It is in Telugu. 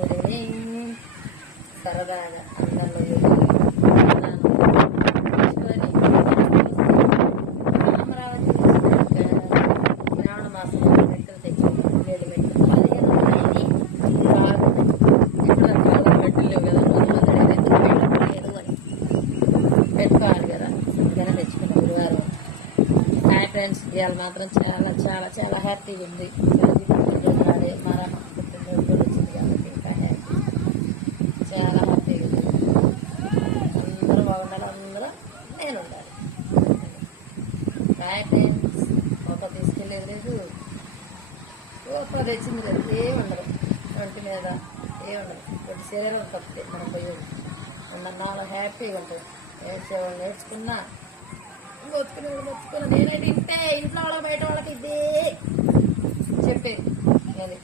చేసుకొని సరదాగా అందరిలో అమరావతి శ్రావణ మాసంలో మెట్టులు తెచ్చుకున్నాం. 7 మెట్లు 15 ఉన్నాయి. ఇప్పుడు మెట్లు లేవు కదా, లేదు అని పెట్టుకోవాలి కదా, అందుకనే తెచ్చుకున్నాం గురువారం. హాయ్ ఫ్రెండ్స్, ఇవాళ మాత్రం చాలా చాలా చాలా హ్యాపీగా ఉంది. అదే మన పుట్టినరోజు కూడా వచ్చింది కాబట్టి ఇంకా హ్యాపీ, చాలా హ్యాపీగా ఉంది. అందరూ బాగుండాలి, అందరూ నేను ఉండాలి. హాయ్ ఫ్రెండ్స్, ఒక తీసుకెళ్ళేది లేదు, ఒక తెచ్చింది లేదు, ఏముండదు ఒంటి మీద, ఏముండదు. ఒకటి శరీరం తప్పితే మనం పోయేది నాలో హ్యాపీగా ఉంటుంది. నేర్చేవాళ్ళు నేర్చుకున్నా, బతుకున్నా. నేనే తింటే ఇంట్లో వాళ్ళకి బయట వాళ్ళకి ఇదే చెప్పేది. అది